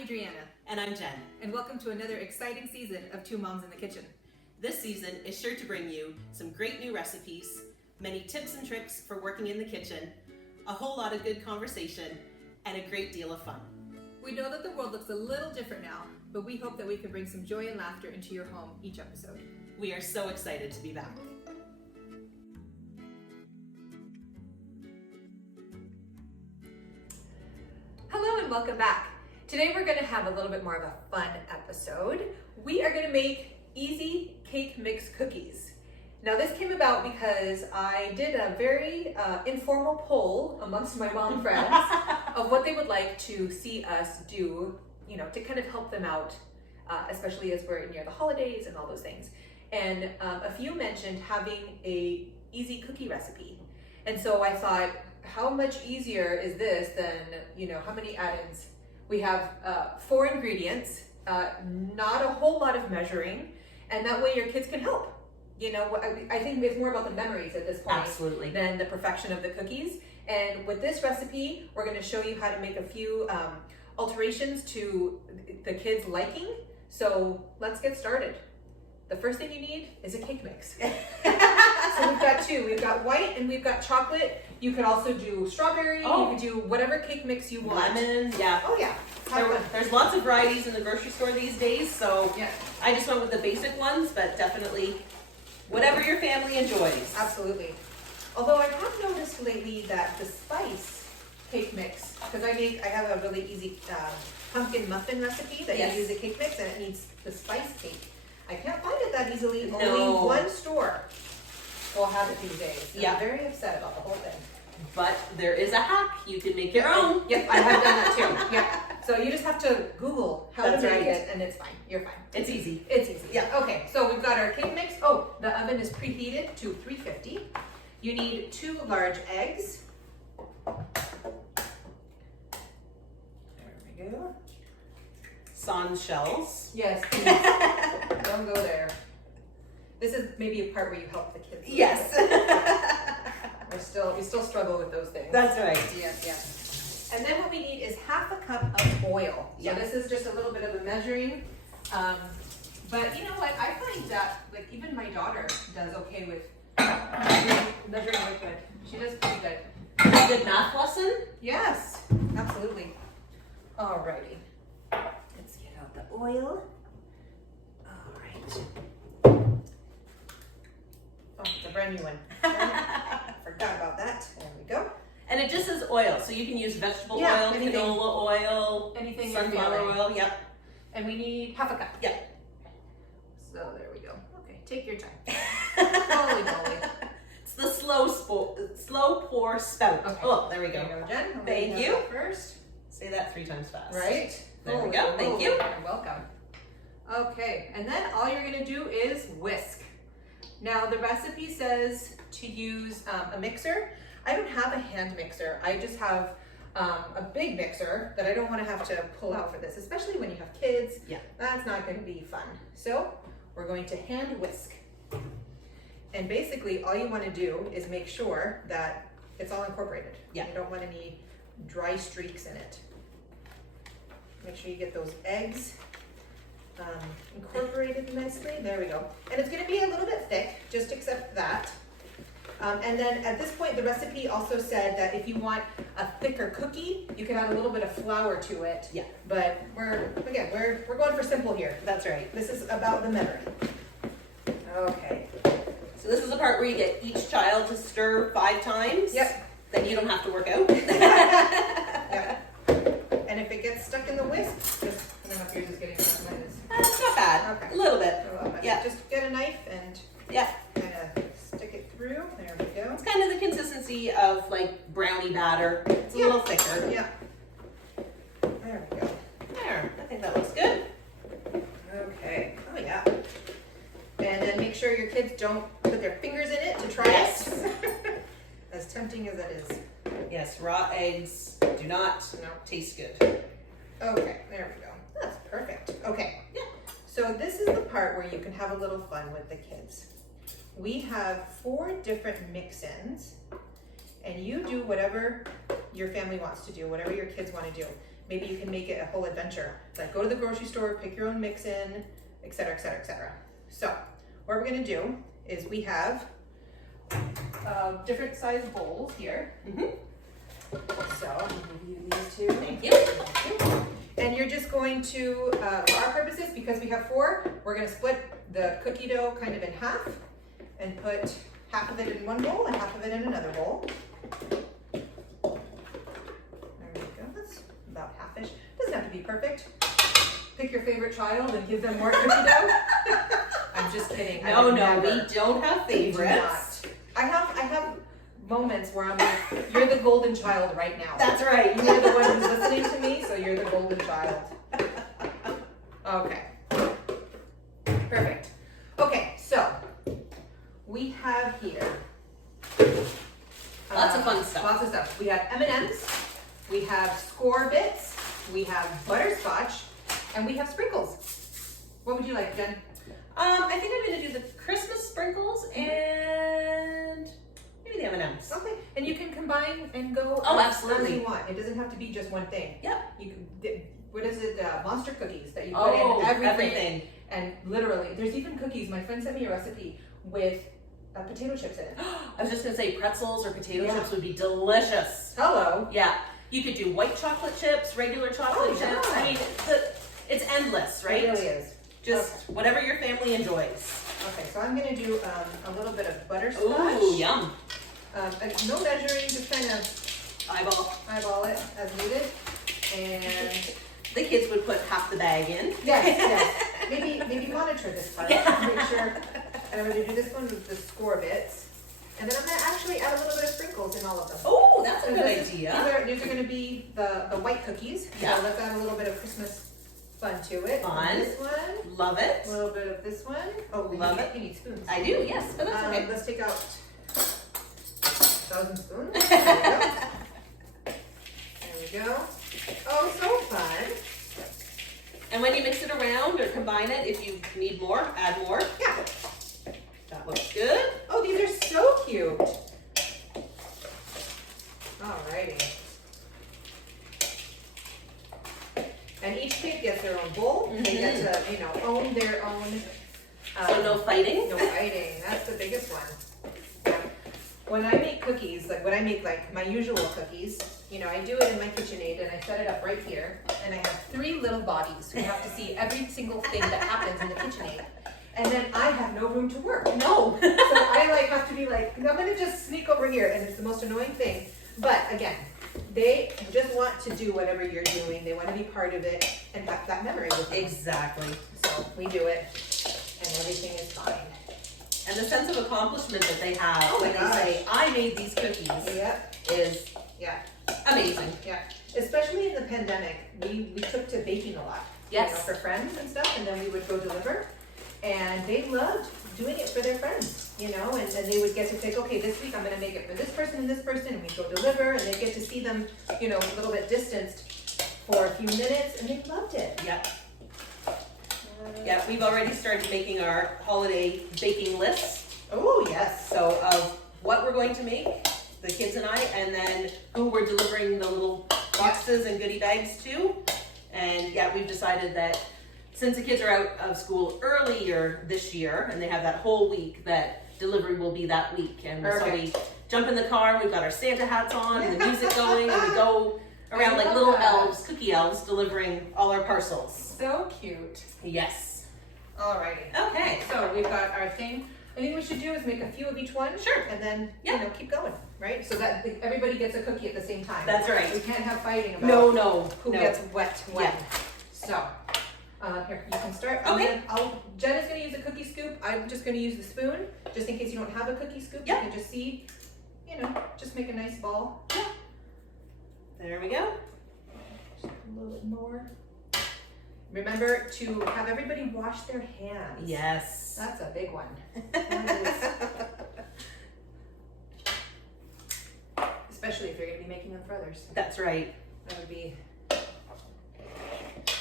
Adriana. And I'm Jen. And welcome to another exciting season of Two Moms in the Kitchen. This season is sure to bring you some great new recipes, many tips and tricks for working in the kitchen, a whole lot of good conversation, and a great deal of fun. We know that the world looks a little different now, but we hope that we can bring some joy and laughter into your home each episode. We are so excited to be back. Hello and welcome back. Today we're going to have a little bit more of a fun episode. We are going to make easy cake mix cookies. Now this came about because I did a very informal poll amongst my mom friends of what they would like to see us do, to kind of help them out, especially as we're near the holidays and all those things. And a few mentioned having a easy cookie recipe. And so I thought, how much easier is this than, how many add-ins? We have 4 ingredients, not a whole lot of measuring, and that way your kids can help. I think it's more about the memories at this point. Absolutely. Than the perfection of the cookies. And with this recipe, we're going to show you how to make a few alterations to the kids' liking. So let's get started. The first thing you need is a cake mix. So we've got 2. We've got white and we've got chocolate. You could also do strawberry. Oh. You could do whatever cake mix you want. Lemon, yeah. Oh yeah. There's lots of varieties in the grocery store these days, so Yeah. I just went with the basic ones, but definitely whatever your family enjoys. Absolutely. Although I have noticed lately that the spice cake mix, because I have a really easy pumpkin muffin recipe that Yes. you use a cake mix and it needs the spice cake. I can't find it that easily. No. Only one store will have it these days. Yeah. I'm very upset about the whole thing. But there is a hack. You can make your own. Yep, I have done that too. Yep. So you just have to Google how That's to make right. it and it's fine. You're fine. It's easy. It's easy. Yeah. Okay, so we've got our cake mix. Oh, the oven is preheated to 350. You need 2 large eggs. There we go. Sans shells. Yes, please. Don't go there. This is maybe a part where you help the kids. Yes. We still struggle with those things. That's right. Yeah. And then what we need is half a cup of oil. So Yeah. this is just a little bit of a measuring. But you know what? I find that even my daughter does okay with measuring liquid. She does pretty good. Good math lesson? Yes, absolutely. Alrighty. Let's get out the oil. Alright. Oh, it's a brand new one. Forgot about that. There we go. And it just says oil, so you can use vegetable Yeah, oil, anything. canola oil, Anything you're sunflower feeling. oil. Yep. And we need half a cup. Yeah. So there we go. Okay, take your time. Holy moly. It's the slow pour spout. Okay. Oh, there we go. There you go, Jen. I'm Thank gonna you. do that First. Say that 3 times fast. Right? There we Holy go. Thank moly. you. You're welcome. Okay, and then all you're gonna do is whisk. Now the recipe says to use a mixer. I don't have a hand mixer. I just have a big mixer that I don't want to have to pull out for this, especially when you have kids. Yeah. That's not going to be fun. So we're going to hand whisk. And basically all you want to do is make sure that it's all incorporated. Yeah. You don't want any dry streaks in it. Make sure you get those eggs incorporated nicely. There we go. And it's going to be a little bit thick, just accept that. And then at this point, the recipe also said that if you want a thicker cookie, you can add a little bit of flour to it. Yeah. But we're going for simple here. That's right. This is about the memory. Okay. So this is the part where you get each child to stir 5 times. Yep. Then you don't have to work out. Yep. And if it gets stuck in the whisk, just I don't know if yours is getting stuck. Mine is. It's not bad. Okay. A little bit. A little bit. Yeah. Just get a knife and Yeah. kind of stick it through. There we go. It's kind of the consistency of like brownie batter. It's a little thicker. Yeah. There we go. There. I think that looks good. Okay. Oh yeah. And then make sure your kids don't put their fingers in it to try Yes. it. As tempting as that is. Yes, raw eggs do not taste good. Okay, there we go. That's perfect. Okay. Yeah. So this is the part where you can have a little fun with the kids. We have 4 different mix-ins, and you do whatever your family wants to do, whatever your kids want to do. maybe you can make it a whole adventure. Like go to the grocery store, pick your own mix in, etc., etc., etc. So what we're gonna do is we have different size bowls here. So I'm gonna give you these two. Thank you. And you're just going to, for our purposes, because we have 4, we're gonna split the cookie dough kind of in half and put half of it in one bowl and half of it in another bowl. There we go, that's about half-ish. Doesn't have to be perfect. Pick your favorite child and give them more cookie dough. I'm just kidding. I No, would no, never. we don't have We do favorites. not. I have moments where I'm like, you're the golden child right now. That's right. You're the one who's listening to me, so you're the golden child. Okay. Perfect. Okay, so we have here Lots of fun stuff. Lots of stuff. We have M&Ms, we have Score Bits, we have butterscotch, and we have sprinkles. What would you like, Jen? I think I'm gonna do the Christmas sprinkles and maybe the M&Ms. Okay, and you can combine and go Oh, as absolutely. you want. It doesn't have to be just one thing. Yep. You can. What is it? Monster cookies that you put Oh, in everything. everything. And literally, there's even cookies. My friend sent me a recipe with potato chips in it. I was just gonna say pretzels or potato Yeah. chips would be delicious. Hello. Yeah, you could do white chocolate chips, regular chocolate Oh, chips. yeah. I mean, it's endless, right? It really is. Just whatever your family enjoys. Okay, so I'm gonna do a little bit of butterscotch. Ooh, yum. No measuring, just kind of Eyeball. eyeball it as needed. And The kids would put half the bag in. yes. Maybe monitor this part. Yeah. Make sure. And I'm gonna do this one with the Score Bits. And then I'm gonna actually add a little bit of sprinkles in all of them. Oh, that's a So good this is- idea. These are going to be the white cookies. Yeah. So let's add a little bit of Christmas fun to it. Fun. This one, Love it. a little bit of this one. Oh, Love you need spoons. I do, yes, but that's okay. Let's take out 1,000 spoons. There we go. Oh, so fun. And when you mix it around or combine it, if you need more, add more. Yeah. That looks good. Oh, these are so cute. Alrighty. And each kid gets their own bowl. They get to, own their own. So no fighting. No fighting. That's the biggest one. Yeah. When I make cookies, like when I make like my usual cookies, I do it in my KitchenAid and I set it up right here. And I have 3 little bodies who have to see every single thing that happens in the KitchenAid. And then I have no room to work. No. So I have to be like, I'm gonna just sneak over here, and it's the most annoying thing. But again, they just want to do whatever you're doing. They want to be part of it and have that memory with them. Exactly. So we do it, and everything is fine. And the sense of accomplishment that they have Oh my when gosh. they say, I made these cookies, Yep. is Yeah. amazing. Yeah. Especially in the pandemic, we took to baking a lot. Yes. For friends and stuff, and then we would go deliver. And they loved doing it for their friends, and they would get to pick, okay, this week I'm gonna make it for this person, and we'd go deliver, and they'd get to see them, a little bit distanced for a few minutes, and they loved it. Yep. Yeah, we've already started making our holiday baking lists. Oh, yes. So of what we're going to make, the kids and I, and then who we're delivering the little boxes and goodie bags to. And yeah, we've decided that since the kids are out of school earlier this year and they have that whole week, that delivery will be that week. And so we jump in the car, we've got our Santa hats on and the music going, and we go around like little elves, cookie elves, delivering all our parcels. So cute. Yes. Alrighty. Okay. So we've got our thing. I think what we should do is make a few of each one. Sure. And then, Yeah. keep going, right? So that everybody gets a cookie at the same time. That's right. We can't have fighting about No. who gets what when. Yeah. So, here, you can start. Okay. Jen is going to use a cookie scoop. I'm just going to use the spoon, just in case you don't have a cookie scoop. Yeah. You can just see, just make a nice ball. There we go. Just a little bit more. Remember to have everybody wash their hands. Yes. That's a big one. That is- especially if you're going to be making them for others. That's right. That would be.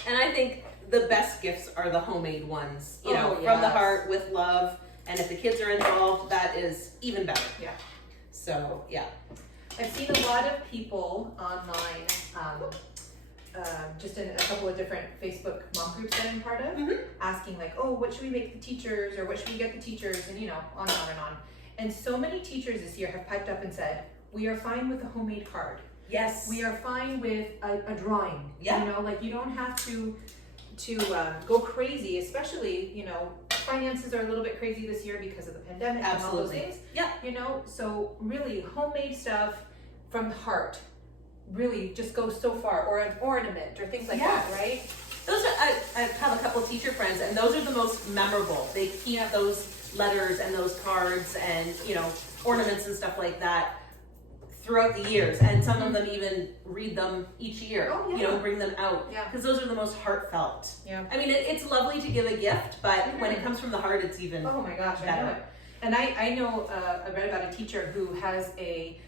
And I think the best gifts are the homemade ones, Oh, from the yes. heart with love. And if the kids are involved, that is even better. Yeah. So, yeah. I've seen a lot of people online just in a couple of different Facebook mom groups that I'm part of, asking like, oh, what should we make the teachers, or what should we get the teachers, and on and on and on. And so many teachers this year have piped up and said, we are fine with a homemade card. Yes. We are fine with a drawing. Yeah. Like you don't have to go crazy, especially, finances are a little bit crazy this year because of the pandemic and all those things. Yeah. So really homemade stuff from the heart really just goes so far, or an ornament or things like that, right? Those are, I have a couple of teacher friends, and those are the most memorable. They keep those letters and those cards and, ornaments and stuff like that throughout the years, and some of them even read them each year, bring them out, because those are the most heartfelt. Yeah. I mean, it's lovely to give a gift, but when it comes from the heart, it's even oh my gosh, better. I know it. And I know, I read about a teacher who has a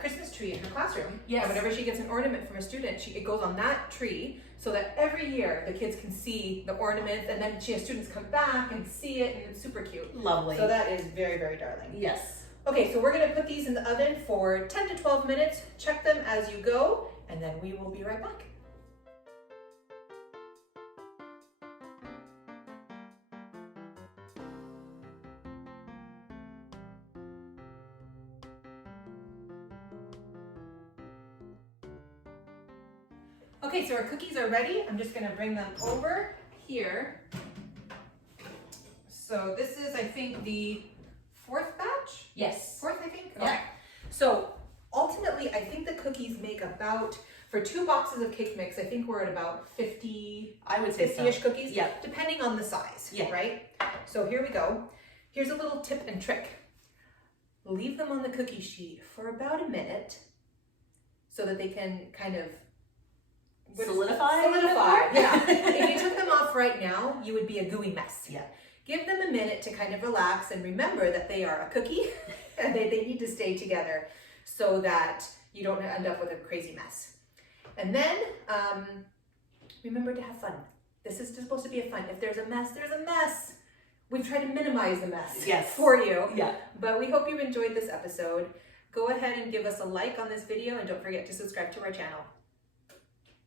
Christmas tree in her classroom. Yes. And whenever she gets an ornament from a student, it goes on that tree, so that every year the kids can see the ornament, and then she has students come back and see it, and it's super cute. Lovely. So that is very, very darling. Yes. Okay, so we're gonna put these in the oven for 10 to 12 minutes. Check them as you go, and then we will be right back. Okay, so our cookies are ready. I'm just gonna bring them over here. So this is, I think, the fourth batch? Yes. Fourth, I think? Yeah. Okay. So ultimately, I think the cookies make about, for 2 boxes of cake mix, I think we're at about 50, I would say 50-ish so. cookies, Yeah. depending on the size, Yeah. right? So here we go. Here's a little tip and trick. Leave them on the cookie sheet for about a minute so that they can kind of Solidify. yeah. If you took them off right now, you would be a gooey mess. Yeah. Give them a minute to kind of relax and remember that they are a cookie and they need to stay together so that you don't end up with a crazy mess. And then remember to have fun. This is supposed to be a fun. If there's a mess, there's a mess. We've tried to minimize the mess for you. Yeah. But we hope you enjoyed this episode. Go ahead and give us a like on this video, and don't forget to subscribe to our channel.